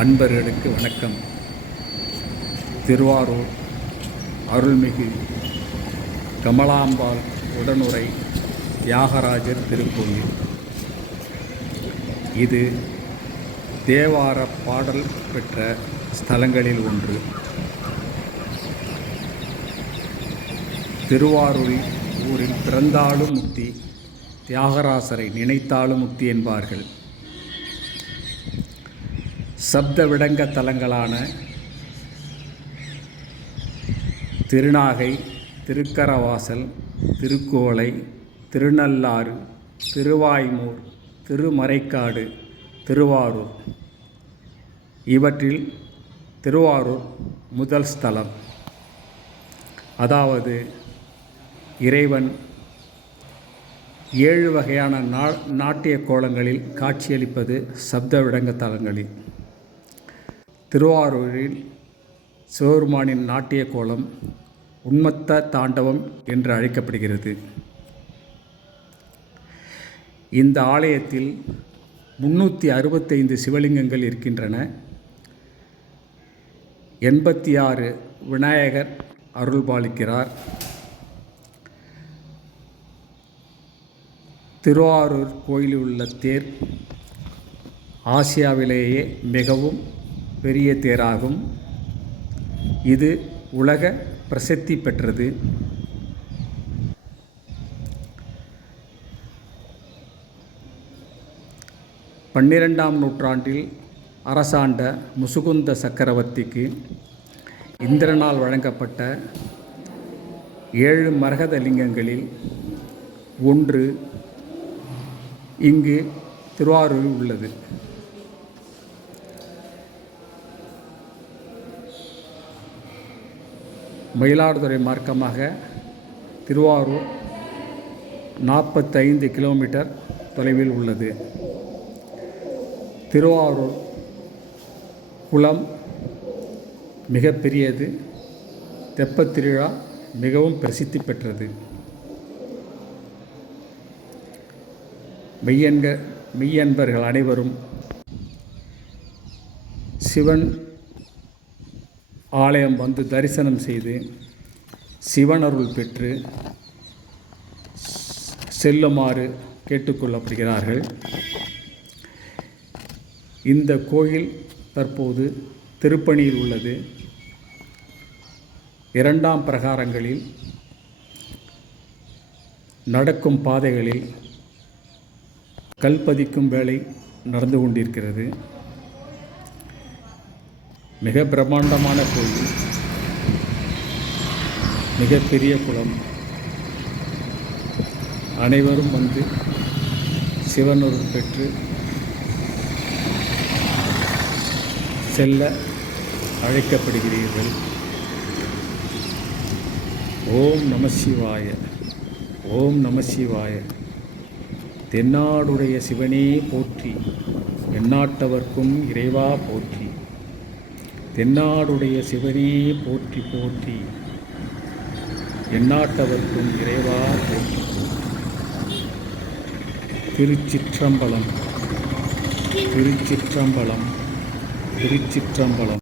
அன்பர்களுக்கு வணக்கம். திருவாரூர் அருள்மிகு கமலாம்பாள் உடனுரை தியாகராஜர் திருக்கோயில். இது தேவார பாடல் பெற்ற ஸ்தலங்களில் ஒன்று. திருவாரூரில் ஊரில் பிறந்தாலும் முக்தி தியாகராசரை நினைத்தாலும் முக்தி என்பார்கள். சப்த விடங்க தலங்களான திருநாகை திருக்கரவாசல் திருக்கோளை திருநள்ளாறு திருவாய்மூர் திருமறைக்காடு திருவாரூர். இவற்றில் திருவாரூர் முதல் ஸ்தலம். அதாவது இறைவன் ஏழு வகையான நா நாட்டிய கோலங்களில் காட்சியளிப்பது சப்த விடங்க தலங்களில் திருவாரூரில் சிவபெருமானின் நாட்டிய கோலம் உண்மத்த தாண்டவம் என்று அழைக்கப்படுகிறது. இந்த ஆலயத்தில் முன்னூற்றி அறுபத்தைந்து சிவலிங்கங்கள் இருக்கின்றன. எண்பத்தி ஆறு விநாயகர் அருள்பாலிக்கிறார். திருவாரூர் கோயிலில் உள்ள தேர் ஆசியாவிலேயே மிகவும் பெரிய தேராகும். இது உலக பிரசித்தி பெற்றது. பன்னிரெண்டாம் நூற்றாண்டில் அரசாண்ட முசுகுந்த சக்கரவர்த்திக்கு இந்திரனால் வழங்கப்பட்ட ஏழு மரகத லிங்கங்களில் ஒன்று இங்கு திருவாரூரில் உள்ளது. மயிலாடுதுறை மார்க்கமாக திருவாரூர் நாற்பத்தைந்து கிலோமீட்டர் தொலைவில் உள்ளது. திருவாரூர் குளம் மிகப்பெரியது. தெப்பத் திருவிழா மிகவும் பிரசித்தி பெற்றது. மெய்யன்க மெய்யன்பர்கள் அனைவரும் சிவன் ஆலயம் வந்து தரிசனம் செய்து சிவனருள் பெற்று செல்லுமாறு கேட்டுக்கொள்ளப்படுகிறார்கள். இந்த கோயில் தற்போது திருப்பணியில் உள்ளது. இரண்டாம் பிரகாரங்களில் நடக்கும் பாதைகளில் கல்பதிக்கும் வேலை நடந்து கொண்டிருக்கிறது. மிக பிரம்மாண்டமான கோயில் மிகப்பெரிய குளம். அனைவரும் வந்து சிவனொரு பெற்று செல்ல அழைக்கப்படுகிறீர்கள். ஓம் நம சிவாய ஓம் நம சிவாய. தென்னாடுடைய சிவனே போற்றி எந்நாட்டவர்க்கும் இறைவா போற்றி. தென்னாடுடைய சிவனே போற்றி போற்றி. எண்ணாட்டவர்க்கும் இறைவா போற்றி. திருச்சிற்றம்பலம் திருச்சிற்றம்பலம் திருச்சிற்றம்பலம்.